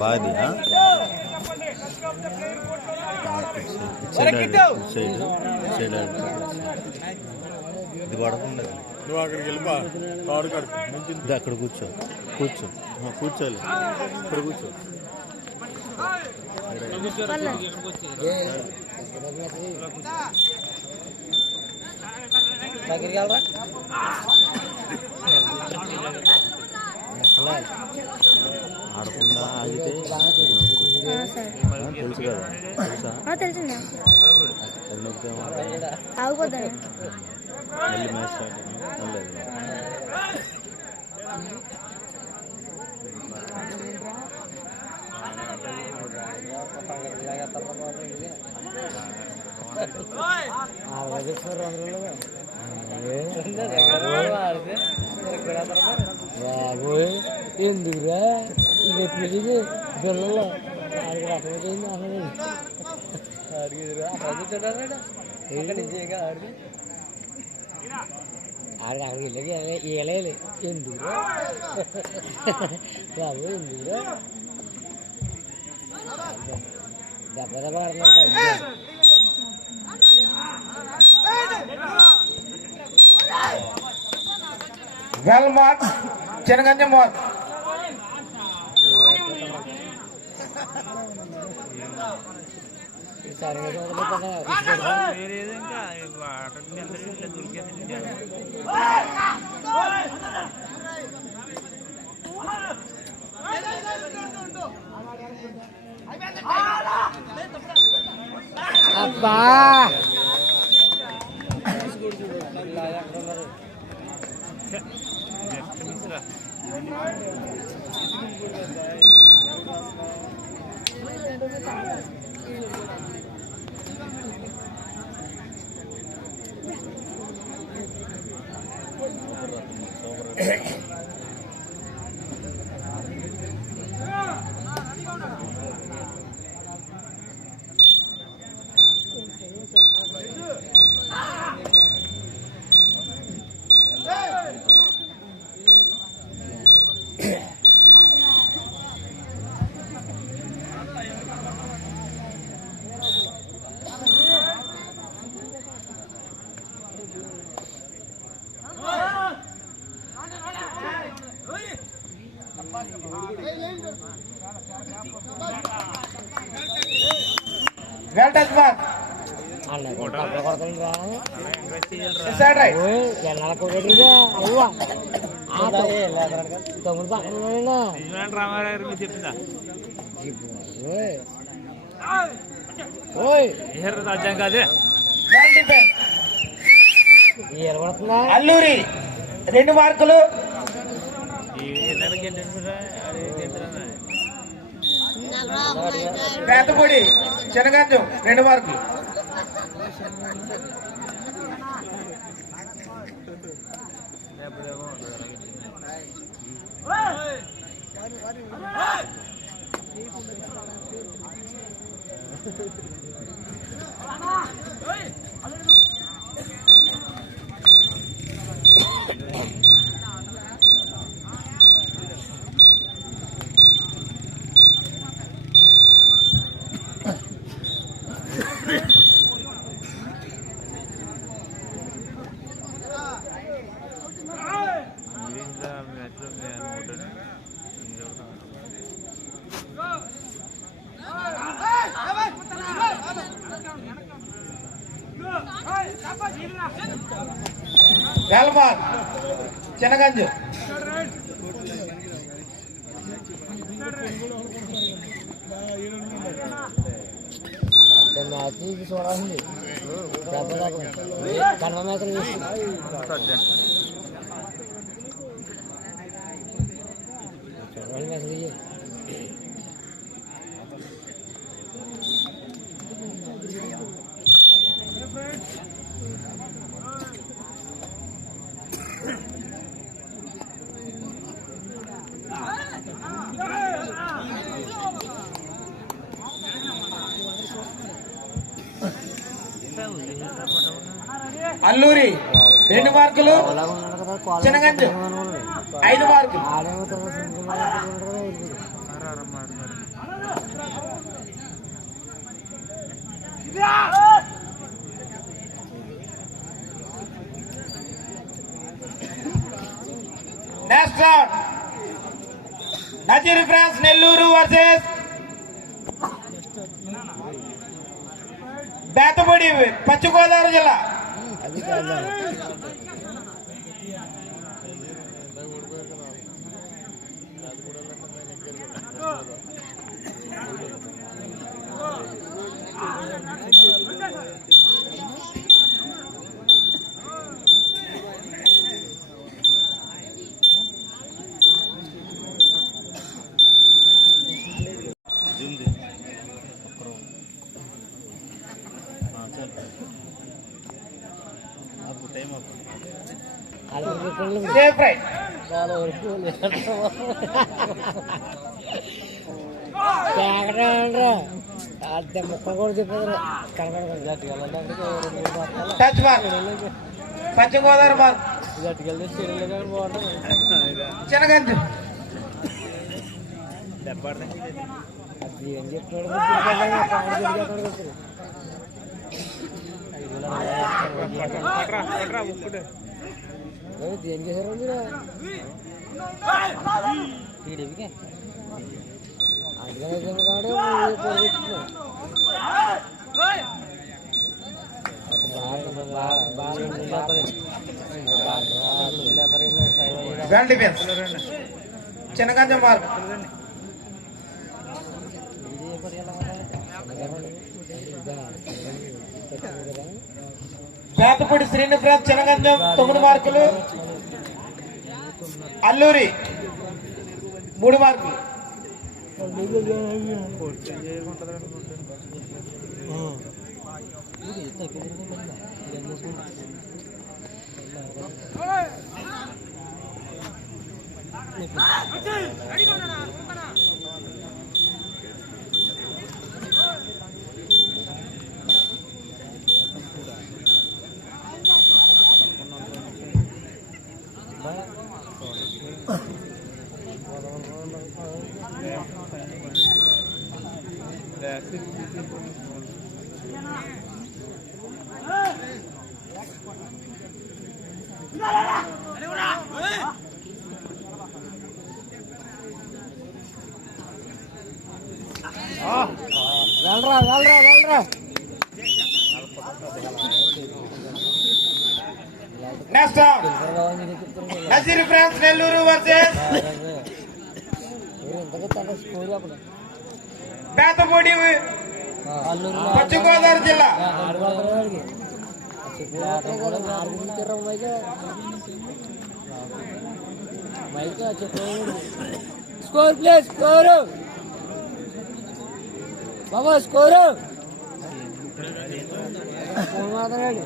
బాది ఇది పడకుండా నువ్వు అక్కడికి వెళ్ళిపా కారు కడుపు అక్కడ కూర్చో కూర్చోలే ఇక్కడ కూర్చో ఆడకుండా ఆగితే తెలుసు కదా తెలిసిందా మళ్ళీ మ్యాచ్ స్టార్ట్ బాబోయ్ ఎందుకురా ఇది ఎప్పుడు పిల్లలు ఆడికి రకమైంది అసలు ఆడికి అక్కడికి వెళ్ళి ఏలేదు ఎందుకురా బాబు ఎందుకురా దెబ్బ దెబ్బ ఆడుతున్నారు వెల్మార్ట్ చెనగంజమోర్ అబ్బా తమ్ముడు పక్కన చెప్పిందా రాజ్యం కాదే అల్లూరి 2 మార్కులు పేదపూడి చెనగంజం 2 మార్కులు వెల్మార్ట్ చెనగంజం మ్యాచ్ చూడాల్సింది కన్మ మ్యాచ్ చూడాలి మ్యాచ్ అల్లూరి 2 మార్కులు చెనగంజం 5 మార్కులు మార్కులు ఆడేమో తన single next round Nazir France Nellore versus Bethapudi పశ్చిమ గోదావరి జిల్లా. అది కాదు జూమ్ది అప్పుడు టైం అవుతుంది. సేఫ్ రైట్ చాలా వరకు అదే ముక్కలు కూడా చెప్పారు కనబడదు గట్టిగా టచ్ మార్క్ పశ్చిమ గోదావరి మార్క్ గట్టిగా వెళ్తే స్టేడియంలో బాగుంటుంది. చినగంజు అది ఏం చెప్తాడు ఏం చేశారు మీరు టీడీపీకి అందుకనే కాడు వెల్ డిఫెన్స్ చినగంజ మార్క్ బేతపూడి శ్రీనివాస్ చినగంజం 9 మార్కులు, అల్లూరి 3 మార్కులు. వెళ్ళరా వెళ్ళరా వెళ్ళరా next Nazir France Nellore versus score అప్పుడు బేతపూడి పశ్చిమ గోదావరి జిల్లా. స్కోర్ ప్లేస్ స్కోర్ బాబా స్కోరు మాట్లాడాడు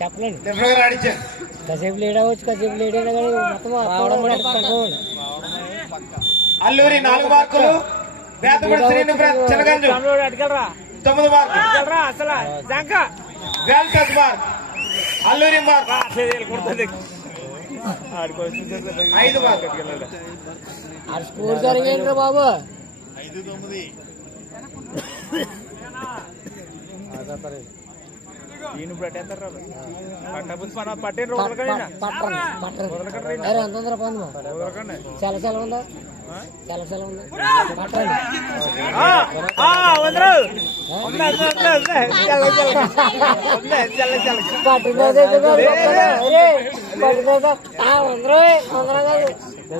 చెప్పలేండి లిఫ్ట్ ఆడిచ్చారు. కాసేపు లేట్ అవ్వచ్చు కాసేపు లేట్ అయినా కానీ మొత్తం అల్లూరి 4 మార్కులు, బేతపూడి శ్రీనివాస్ చినగంజు 9 మార్కులు. Well touch mark Alluri mark 5 మార్కులు. ఆ స్కోర్ జరిగేంద్ర బాబు 5-9 ఎంత ఉందా పొందమా చాలా చాలా ఉందా చాలా చాలా ఉందా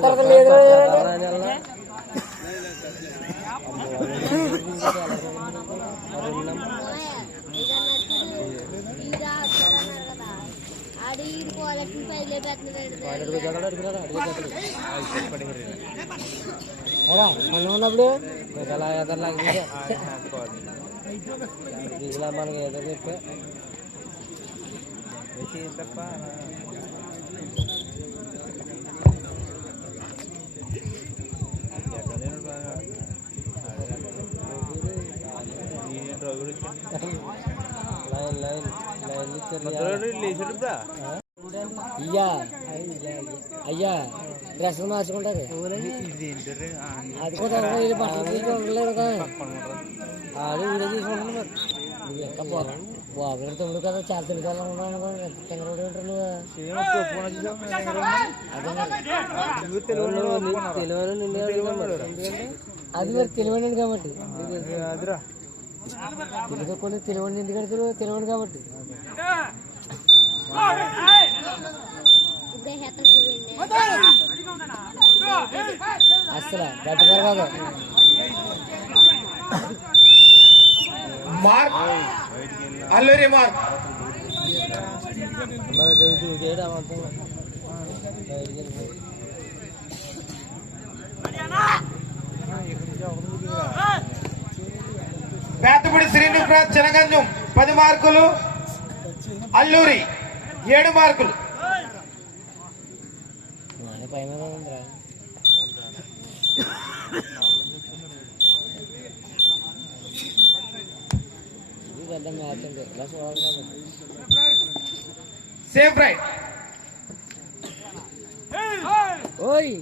తర్వాత లేదు ఉన్నప్పుడు ఎలా ఎదర్లాగా ఇలా మనకి ఏదో చెప్పే తప్ప ఇయ్యా అయ్యా డ్రెస్ మార్చుకుంటారు అది కూడా బట్టలు తీసుకుంటలేదు కదా అది వీడియో తీసుకుంటాను మరి నువ్వు ఎక్క బాబులు తమ్ముడు కదా చాలా తెలుగు ఉన్నాను తెంగరోడు ఉంటారు అది మరి తెలివనండి కాబట్టి తెలుగు కొన్ని తెలివండి ఎందుకు కడతారు తెలివండి కాబట్టి అసలు గట్టిగా కాదు మార్క్ అల్లూరి మార్క్ పేతపూడి శ్రీనివాస్ చెనగంజం 10 మార్కులు, అల్లూరి 7 మార్కులు. పై మీద ఉందిరా పెద్ద మ్యాచ్ అండి ఇలా చూడాలి కాబట్టి సేఫ్ రైట్. ఓయ్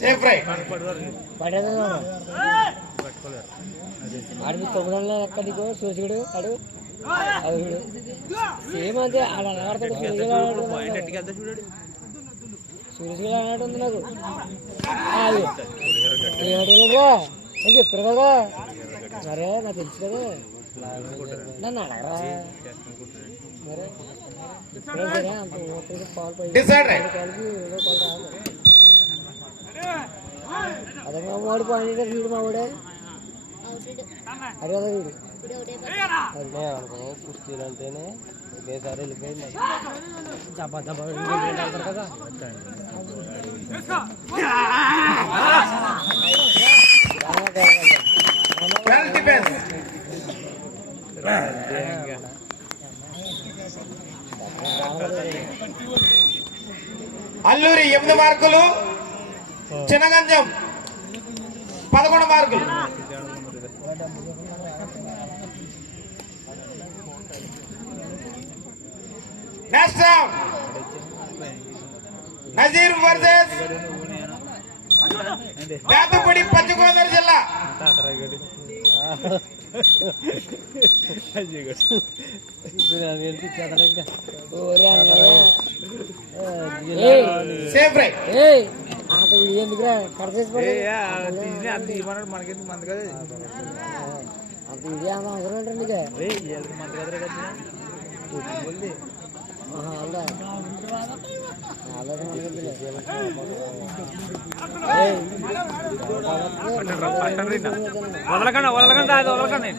సేఫ్ రైట్. ఆడి తొమ్మిది ఎక్కడికో సూచికుడు అడు అది సేమ్ అంతే ఆడ ఆడతాడు సూర్యుడు ఆడాడు ఉంది నాకు ఏమిటా నేను చెప్పారు కదా మరే నాకు తెలుసు కదా నన్ను అడగరా మరే ఇప్పుడే సరే అంత ఓపిక పాలు పోయి ఏదో పాలు రాదు అదే మా వాడు పాయింట్ వీడు మా వాడే అదే కదా వీడు అదే అనుకో కుస్తీలు అంటేనే ఒకేసారి వెళ్ళిపోయింది దెబ్బ దెబ్బ ఆడతారు కదా అల్లూరి 8 మార్కులు, చినగంజం 11 మార్కులు. నెక్స్ట్ రౌండ్ నజీర్ వర్సెస్ పేతపూడి పశ్చిమ గోదావరి జిల్లా. Safe right. అంత వీడియో ఎందుకురా కడచేసి మనకి మంది కదా అంత వీడియో అంత అవసరం ఏంటండి ఇక మంది కదా వదలకండి వదలకండి అది వదలకండి.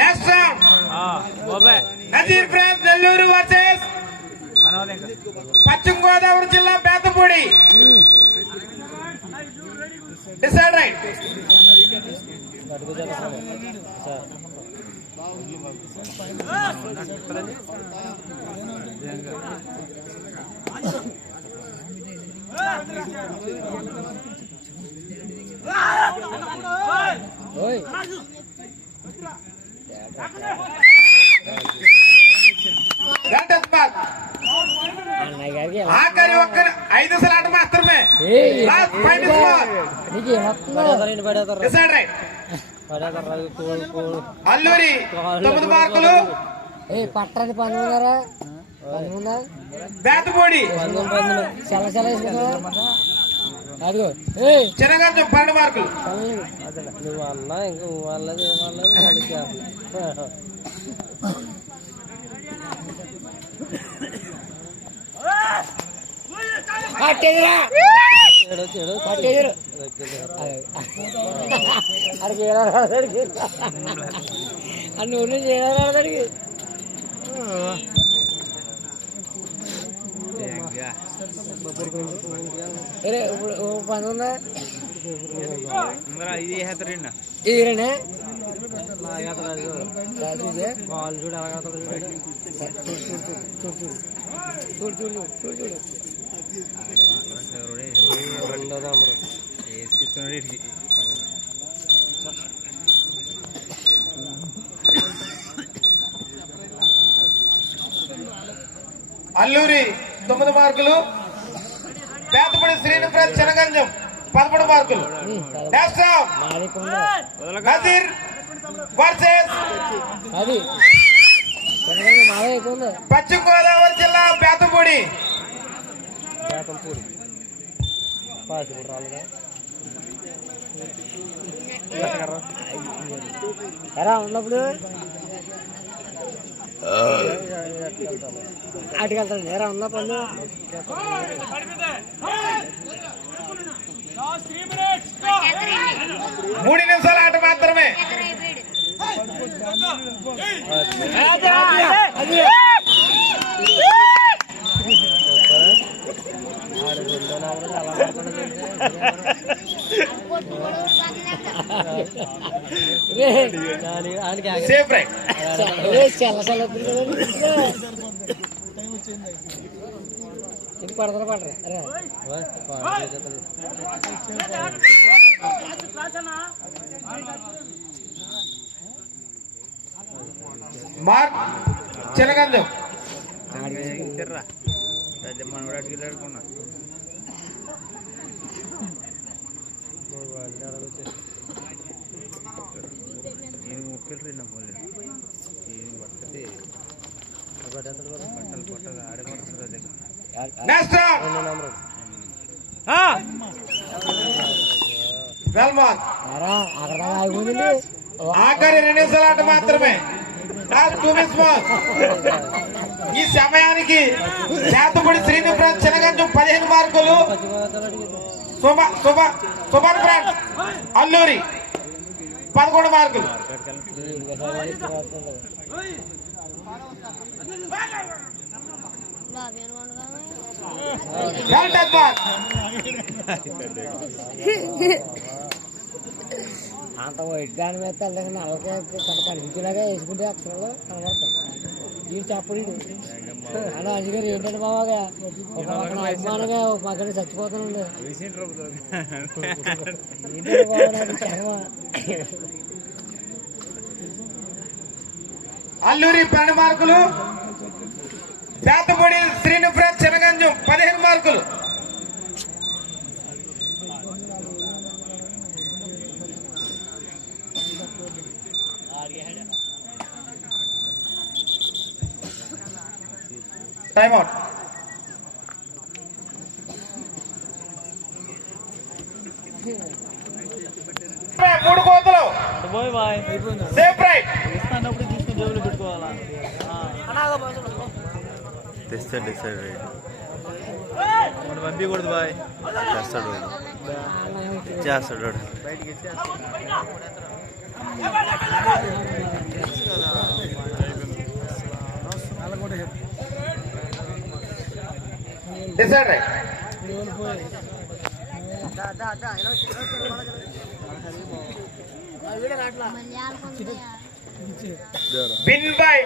Next round Nazir France Nellore versus Pashchima Godavari జిల్లా పేతపూడి. Decide right. ఆఖరి ఒక్క 5 సలాట మాత్రమే. Decide right. అల్లూరి 9 మార్కులు, పట్టని 13 పేతపూడి చాలా చాలా వేసుకున్నా అదిగో చినగంజం 12 మార్కులు. నువ్వు అన్నా ఇంకా వాళ్ళది ఏమన్నది అన్ని ఊరిని చేయాలి అడిగి సరే ఇప్పుడు పని ఉందా ఇది వేస్తారండి ఇదేనే కాళ్ళు చూడు అలాగ చూడు చూడు చూడు చూడు వేసుకొస్తున్నాడు ఇటుకి అల్లూరి 9 మార్కులు, పేదపడి శ్రీనిప్రత్ చెనగంజం 11 మార్కులు. నెక్స్ట్ నజీర్ వర్సెస్ అది మాదే అయిపోయింది పశ్చిమ గోదావరి జిల్లా బేతంపూడి. ఎరా ఉన్నప్పుడు అటుకెళ్తాను ఎరా ఉన్న పనులు 3 నిమిషాల ఆట మాత్రమే. Safe right. ఇది పడతారా పడరా మార్క్ చెనగంజం ఇద్దర్రా మన కూడా అడిగి ఆడుకున్నా నేను ముక్కలు నా పోలేదు పడుతుంది బట్టలు ఆడే పడుతుంది నెక్స్ట్ వెల్మాన్. అక్కడ ఆగిపోయింది ఆఖరి 2 నిమిషాల ఆట మాత్రమే. ఈ సమయానికి శాతపూడి శ్రీనిప్రత్ చెనగంజం 15 మార్కులు, సుమన్ ఫ్రెండ్ అల్లూరి 11 మార్కులు. అంత వైట్ దాని మీద తెల్లగా నల్లగా కొంత కనిపించేలాగా వేసుకుంటే అక్షరాలు కనబడతాయి. వీడు చెప్పడు అలా అదిగారు ఏంటంటే బాబాగా ఒక పక్కన అభిమానంగా ఒక పక్కన చచ్చిపోతానండి ఏంటంటే బాబా నాకు చర్మ అల్లూరి 12 మార్కులు, శాతపూడి శ్రీనిప్రత్ చెనగంజం 15 మార్కులు. టైమ్అవుట్. మూడు కోతలు సేఫ్ రైట్. తెస్తాడు మనం పంపించకూడదు బాయ్ తెస్తాడు ఇచ్చేస్తాడు డిసైడ్ రైట్. బిన్ బై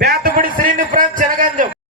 బేతపూడి శ్రీనిప్రత్ చెనగంజం